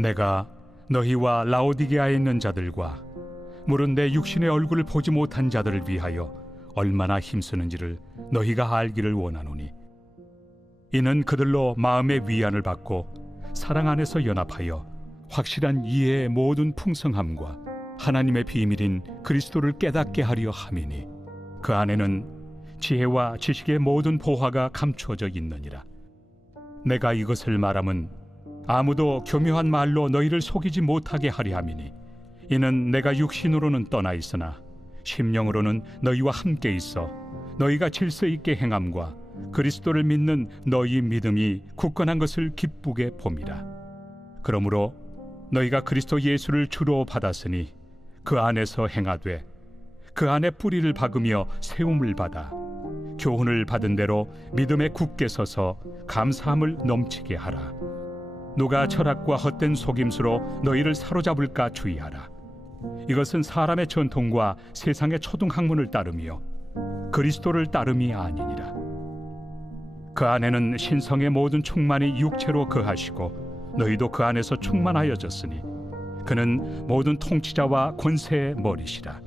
내가 너희와 라오디게아에 있는 자들과 물은 내 육신의 얼굴을 보지 못한 자들을 위하여 얼마나 힘쓰는지를 너희가 알기를 원하노니, 이는 그들로 마음의 위안을 받고 사랑 안에서 연합하여 확실한 이해의 모든 풍성함과 하나님의 비밀인 그리스도를 깨닫게 하려 함이니, 그 안에는 지혜와 지식의 모든 보화가 감추어져 있느니라. 내가 이것을 말함은 아무도 교묘한 말로 너희를 속이지 못하게 하려 함이니, 이는 내가 육신으로는 떠나 있으나 심령으로는 너희와 함께 있어 너희가 질서 있게 행함과 그리스도를 믿는 너희 믿음이 굳건한 것을 기쁘게 봄이라. 그러므로 너희가 그리스도 예수를 주로 받았으니 그 안에서 행하되 그 안에 뿌리를 박으며 세움을 받아 교훈을 받은 대로 믿음에 굳게 서서 감사함을 넘치게 하라. 누가 철학과 헛된 속임수로 너희를 사로잡을까 주의하라. 이것은 사람의 전통과 세상의 초등학문을 따르며 그리스도를 따름이 아니니라. 그 안에는 신성의 모든 충만이 육체로 거하시고 너희도 그 안에서 충만하여졌으니 그는 모든 통치자와 권세의 머리시라.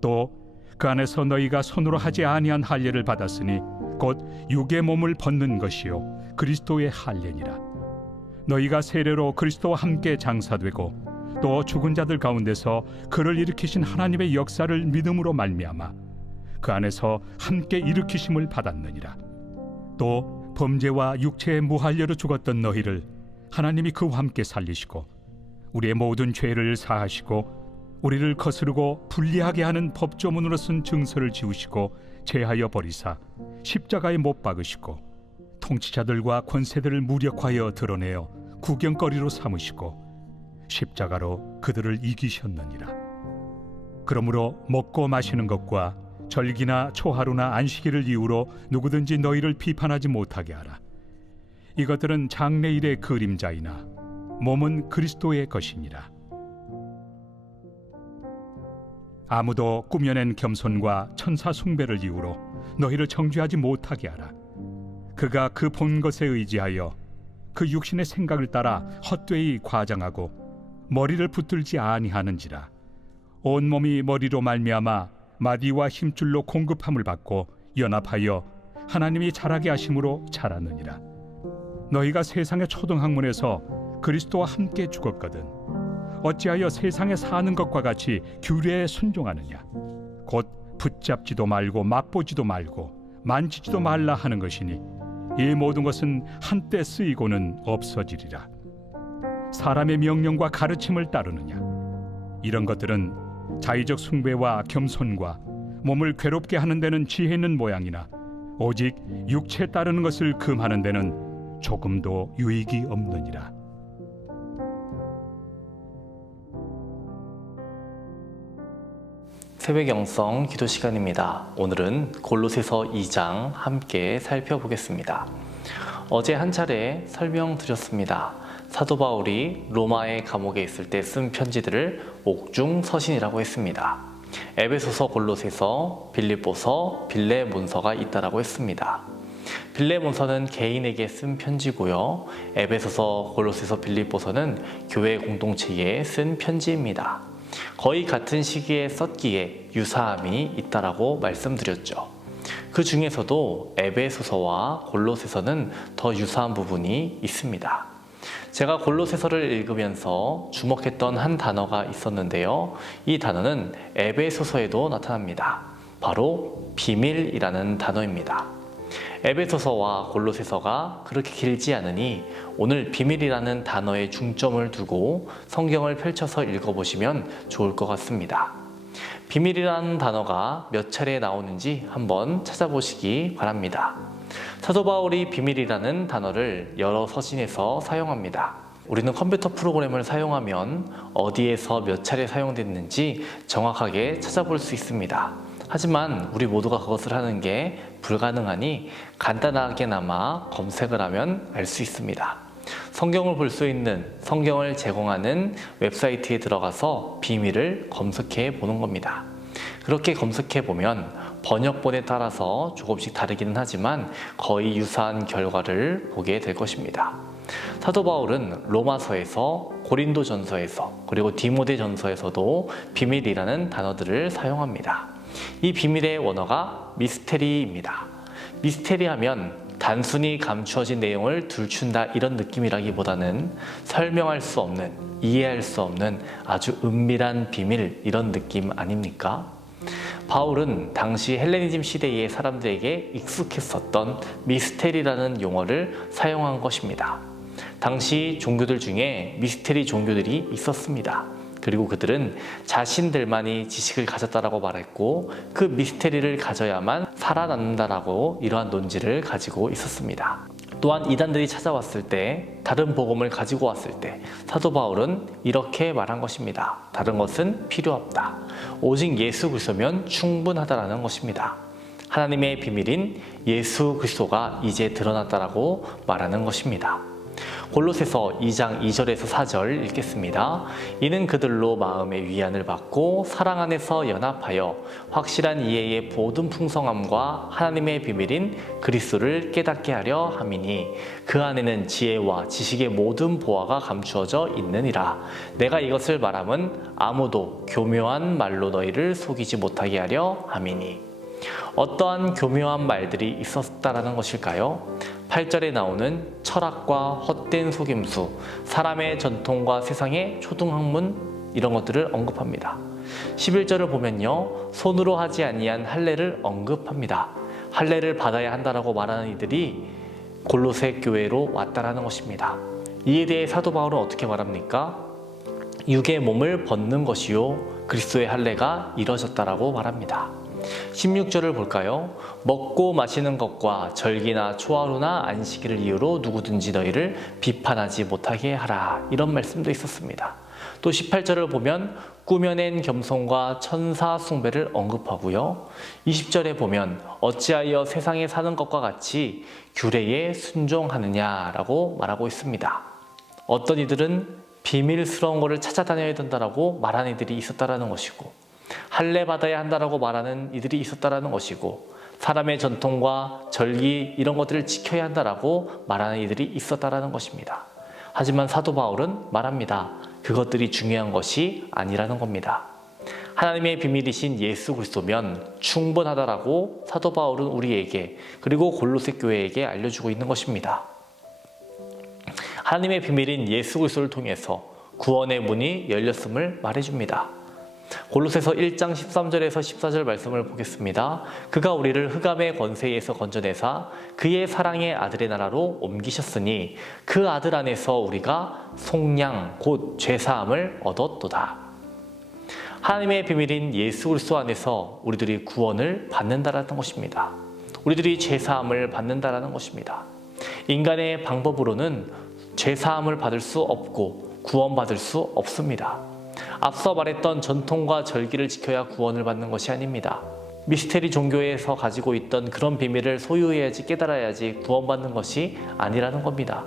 또 그 안에서 너희가 손으로 하지 아니한 할례를 받았으니 곧 육의 몸을 벗는 것이요 그리스도의 할례니라. 너희가 세례로 그리스도와 함께 장사되고 또 죽은 자들 가운데서 그를 일으키신 하나님의 역사를 믿음으로 말미암아 그 안에서 함께 일으키심을 받았느니라. 또 범죄와 육체의 무할례로 죽었던 너희를 하나님이 그와 함께 살리시고 우리의 모든 죄를 사하시고 우리를 거스르고 불리하게 하는 법조문으로 쓴 증서를 지우시고 제하여 버리사 십자가에 못 박으시고 통치자들과 권세들을 무력하여 드러내어 구경거리로 삼으시고 십자가로 그들을 이기셨느니라. 그러므로 먹고 마시는 것과 절기나 초하루나 안식일을 이유로 누구든지 너희를 비판하지 못하게 하라. 이것들은 장래일의 그림자이나 몸은 그리스도의 것이니라. 아무도 꾸며낸 겸손과 천사 숭배를 이유로 너희를 정죄하지 못하게 하라. 그가 그 본 것에 의지하여 그 육신의 생각을 따라 헛되이 과장하고 머리를 붙들지 아니하는지라. 온 몸이 머리로 말미암아 마디와 힘줄로 공급함을 받고 연합하여 하나님이 자라게 하심으로 자라느니라. 너희가 세상의 초등학문에서 그리스도와 함께 죽었거든 어찌하여 세상에 사는 것과 같이 규례에 순종하느냐. 곧 붙잡지도 말고 맛보지도 말고 만지지도 말라 하는 것이니 이 모든 것은 한때 쓰이고는 없어지리라. 사람의 명령과 가르침을 따르느냐. 이런 것들은 자의적 숭배와 겸손과 몸을 괴롭게 하는 데는 지혜 있는 모양이나 오직 육체 따르는 것을 금하는 데는 조금도 유익이 없느니라. 새벽 영성 기도 시간입니다. 오늘은 골로새서 2장 함께 살펴보겠습니다. 어제 한 차례 설명드렸습니다. 사도 바울이 로마의 감옥에 있을 때 쓴 편지들을 옥중서신이라고 했습니다. 에베소서, 골로새서, 빌립보서, 빌레몬서가 있다라고 했습니다. 빌레몬서는 개인에게 쓴 편지고요. 에베소서, 골로새서, 빌립보서는 교회 공동체에 쓴 편지입니다. 거의 같은 시기에 썼기에 유사함이 있다라고 말씀드렸죠. 그 중에서도 에베소서와 골로새서는 더 유사한 부분이 있습니다. 제가 골로새서를 읽으면서 주목했던 한 단어가 있었는데요. 이 단어는 에베소서에도 나타납니다. 바로 비밀이라는 단어입니다. 에베소서와 골로새서가 그렇게 길지 않으니 오늘 비밀이라는 단어에 중점을 두고 성경을 펼쳐서 읽어보시면 좋을 것 같습니다. 비밀이라는 단어가 몇 차례 나오는지 한번 찾아보시기 바랍니다. 사도 바울이 비밀이라는 단어를 여러 서신에서 사용합니다. 우리는 컴퓨터 프로그램을 사용하면 어디에서 몇 차례 사용됐는지 정확하게 찾아볼 수 있습니다. 하지만 우리 모두가 그것을 하는 게 불가능하니 간단하게나마 검색을 하면 알 수 있습니다. 성경을 볼 수 있는 성경을 제공하는 웹사이트에 들어가서 비밀을 검색해 보는 겁니다. 그렇게 검색해 보면 번역본에 따라서 조금씩 다르기는 하지만 거의 유사한 결과를 보게 될 것입니다. 사도 바울은 로마서에서, 고린도전서에서, 그리고 디모데전서에서도 비밀이라는 단어들을 사용합니다. 이 비밀의 원어가 미스테리입니다. 미스테리 하면 단순히 감추어진 내용을 들춘다 이런 느낌이라기보다는 설명할 수 없는, 이해할 수 없는 아주 은밀한 비밀 이런 느낌 아닙니까? 바울은 당시 헬레니즘 시대의 사람들에게 익숙했었던 미스테리라는 용어를 사용한 것입니다. 당시 종교들 중에 미스테리 종교들이 있었습니다. 그리고 그들은 자신들만이 지식을 가졌다라고 말했고 그 미스테리를 가져야만 살아남는다라고 이러한 논지를 가지고 있었습니다. 또한 이단들이 찾아왔을 때, 다른 복음을 가지고 왔을 때 사도 바울은 이렇게 말한 것입니다. 다른 것은 필요 없다. 오직 예수 그리스도면 충분하다라는 것입니다. 하나님의 비밀인 예수 그리스도가 이제 드러났다라고 말하는 것입니다. 골로새서 2장 2절에서 4절 읽겠습니다. 이는 그들로 마음의 위안을 받고 사랑 안에서 연합하여 확실한 이해의 모든 풍성함과 하나님의 비밀인 그리스도를 깨닫게 하려 함이니 그 안에는 지혜와 지식의 모든 보화가 감추어져 있느니라. 내가 이것을 말함은 아무도 교묘한 말로 너희를 속이지 못하게 하려 함이니. 어떠한 교묘한 말들이 있었다라는 것일까요? 8절에 나오는 철학과 헛된 속임수, 사람의 전통과 세상의 초등학문 이런 것들을 언급합니다. 11절을 보면요, 손으로 하지 아니한 할례를 언급합니다. 할례를 받아야 한다라고 말하는 이들이 골로새 교회로 왔다라는 것입니다. 이에 대해 사도 바울은 어떻게 말합니까? 육의 몸을 벗는 것이요 그리스도의 할례가 이뤄졌다라고 말합니다. 16절을 볼까요? 먹고 마시는 것과 절기나 초하루나 안식일을 이유로 누구든지 너희를 비판하지 못하게 하라. 이런 말씀도 있었습니다. 또 18절을 보면 꾸며낸 겸손과 천사 숭배를 언급하고요. 20절에 보면 어찌하여 세상에 사는 것과 같이 규례에 순종하느냐라고 말하고 있습니다. 어떤 이들은 비밀스러운 것을 찾아다녀야 된다라고 말하는 이들이 있었다라는 것이고, 할례 받아야 한다라고 말하는 이들이 있었다라는 것이고, 사람의 전통과 절기 이런 것들을 지켜야 한다라고 말하는 이들이 있었다라는 것입니다. 하지만 사도 바울은 말합니다. 그것들이 중요한 것이 아니라는 겁니다. 하나님의 비밀이신 예수 그리스도면 충분하다라고 사도 바울은 우리에게, 그리고 골로새 교회에게 알려주고 있는 것입니다. 하나님의 비밀인 예수 그리스도를 통해서 구원의 문이 열렸음을 말해줍니다. 골로새서 1장 13절에서 14절 말씀을 보겠습니다. 그가 우리를 흑암의 권세에서 건져내사 그의 사랑의 아들의 나라로 옮기셨으니 그 아들 안에서 우리가 속량 곧 죄사함을 얻었도다. 하나님의 비밀인 예수 그리스도 안에서 우리들이 구원을 받는다라는 것입니다. 우리들이 죄사함을 받는다라는 것입니다. 인간의 방법으로는 죄사함을 받을 수 없고 구원받을 수 없습니다. 앞서 말했던 전통과 절기를 지켜야 구원을 받는 것이 아닙니다. 미스테리 종교에서 가지고 있던 그런 비밀을 소유해야지, 깨달아야지 구원받는 것이 아니라는 겁니다.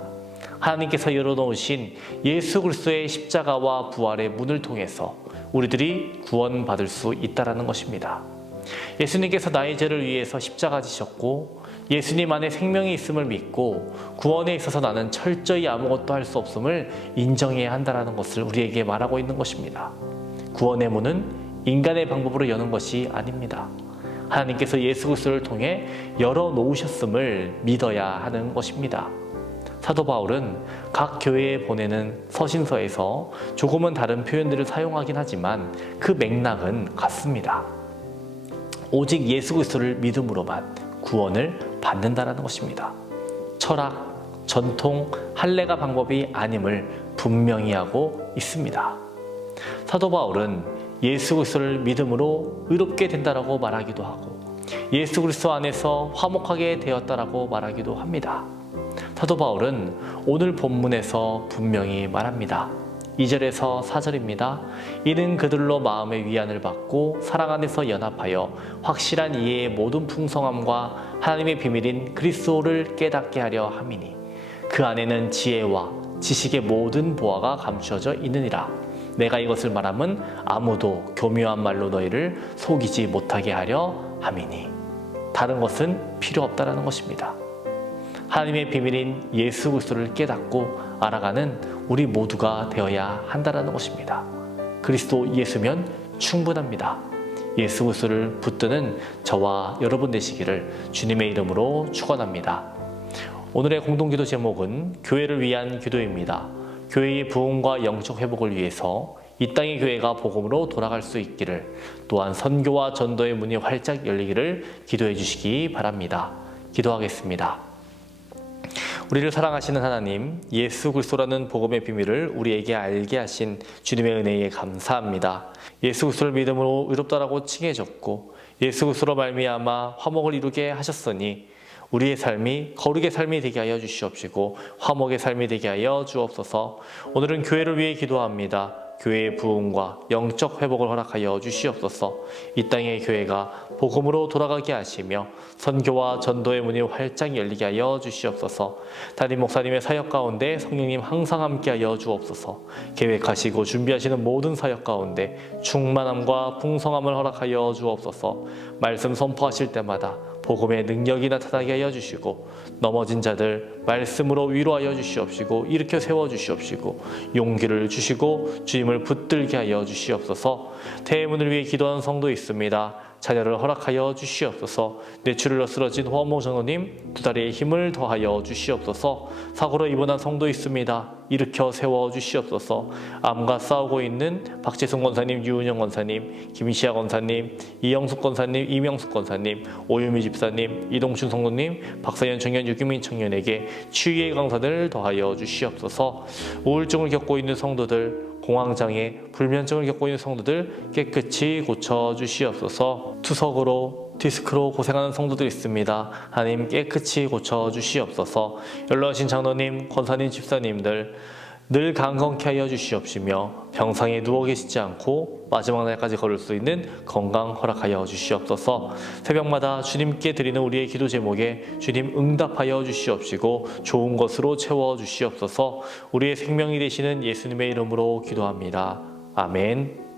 하나님께서 열어놓으신 예수 그리스도의 십자가와 부활의 문을 통해서 우리들이 구원받을 수 있다는 것입니다. 예수님께서 나의 죄를 위해서 십자가 지셨고 예수님 안에 생명이 있음을 믿고 구원에 있어서 나는 철저히 아무것도 할 수 없음을 인정해야 한다는 것을 우리에게 말하고 있는 것입니다. 구원의 문은 인간의 방법으로 여는 것이 아닙니다. 하나님께서 예수 그리스도를 통해 열어놓으셨음을 믿어야 하는 것입니다. 사도 바울은 각 교회에 보내는 서신서에서 조금은 다른 표현들을 사용하긴 하지만 그 맥락은 같습니다. 오직 예수 그리스도를 믿음으로만 구원을 받는다는 것입니다. 철학, 전통, 할례가 방법이 아님을 분명히 하고 있습니다. 사도 바울은 예수 그리스도를 믿음으로 의롭게 된다라고 말하기도 하고 예수 그리스도 안에서 화목하게 되었다라고 말하기도 합니다. 사도 바울은 오늘 본문에서 분명히 말합니다. 2절에서 4절입니다. 이는 그들로 마음의 위안을 받고 사랑 안에서 연합하여 확실한 이해의 모든 풍성함과 하나님의 비밀인 그리스도를 깨닫게 하려 함이니 그 안에는 지혜와 지식의 모든 보화가 감추어져 있느니라. 내가 이것을 말함은 아무도 교묘한 말로 너희를 속이지 못하게 하려 함이니. 다른 것은 필요 없다라는 것입니다. 하나님의 비밀인 예수 그리스도를 깨닫고 알아가는 우리 모두가 되어야 한다는 것입니다. 그리스도 예수면 충분합니다. 예수 그리스도를 붙드는 저와 여러분 되시기를 주님의 이름으로 축원합니다. 오늘의 공동기도 제목은 교회를 위한 기도입니다. 교회의 부흥과 영적 회복을 위해서 이 땅의 교회가 복음으로 돌아갈 수 있기를, 또한 선교와 전도의 문이 활짝 열리기를 기도해 주시기 바랍니다. 기도하겠습니다. 우리를 사랑하시는 하나님, 예수 그리스도라는 복음의 비밀을 우리에게 알게 하신 주님의 은혜에 감사합니다. 예수 그리스도를 믿음으로 의롭다라고 칭해졌고 예수 그리스도로 말미암아 화목을 이루게 하셨으니 우리의 삶이 거룩의 삶이 되게 하여 주시옵시고 화목의 삶이 되게 하여 주옵소서. 오늘은 교회를 위해 기도합니다. 교회의 부흥과 영적 회복을 허락하여 주시옵소서. 이 땅의 교회가 복음으로 돌아가게 하시며 선교와 전도의 문이 활짝 열리게 하여 주시옵소서. 담임 목사님의 사역 가운데 성령님 항상 함께하여 주옵소서. 계획하시고 준비하시는 모든 사역 가운데 충만함과 풍성함을 허락하여 주옵소서. 말씀 선포하실 때마다 복음의 능력이 나타나게 하여 주시고 넘어진 자들 말씀으로 위로하여 주시옵시고 일으켜 세워 주시옵시고 용기를 주시고 주님을 붙들게 하여 주시옵소서. 태문을 위해 기도하는 성도 있습니다. 자녀를 허락하여 주시옵소서. 뇌출혈로 쓰러진 호모 장로님 2다리에 힘을 더하여 주시옵소서. 사고로 입원한 성도 있습니다. 일으켜 세워 주시옵소서. 암과 싸우고 있는 박재승 권사님, 유은영 권사님, 김시아 권사님, 이영숙 권사님, 이명숙 권사님, 오유미 집사님, 이동춘 성도님, 박사연 청년, 유규민 청년에게 치유의 강사들 더하여 주시옵소서. 우울증을 겪고 있는 성도들, 공황장애, 불면증을 겪고 있는 성도들 깨끗이 고쳐주시옵소서. 투석으로 디스크로 고생하는 성도들 있습니다. 하나님 깨끗이 고쳐주시옵소서. 연로하신 장로님, 권사님, 집사님들 늘 강건케 하여 주시옵시며 병상에 누워 계시지 않고 마지막 날까지 걸을 수 있는 건강 허락하여 주시옵소서. 새벽마다 주님께 드리는 우리의 기도 제목에 주님 응답하여 주시옵시고 좋은 것으로 채워 주시옵소서. 우리의 생명이 되시는 예수님의 이름으로 기도합니다. 아멘.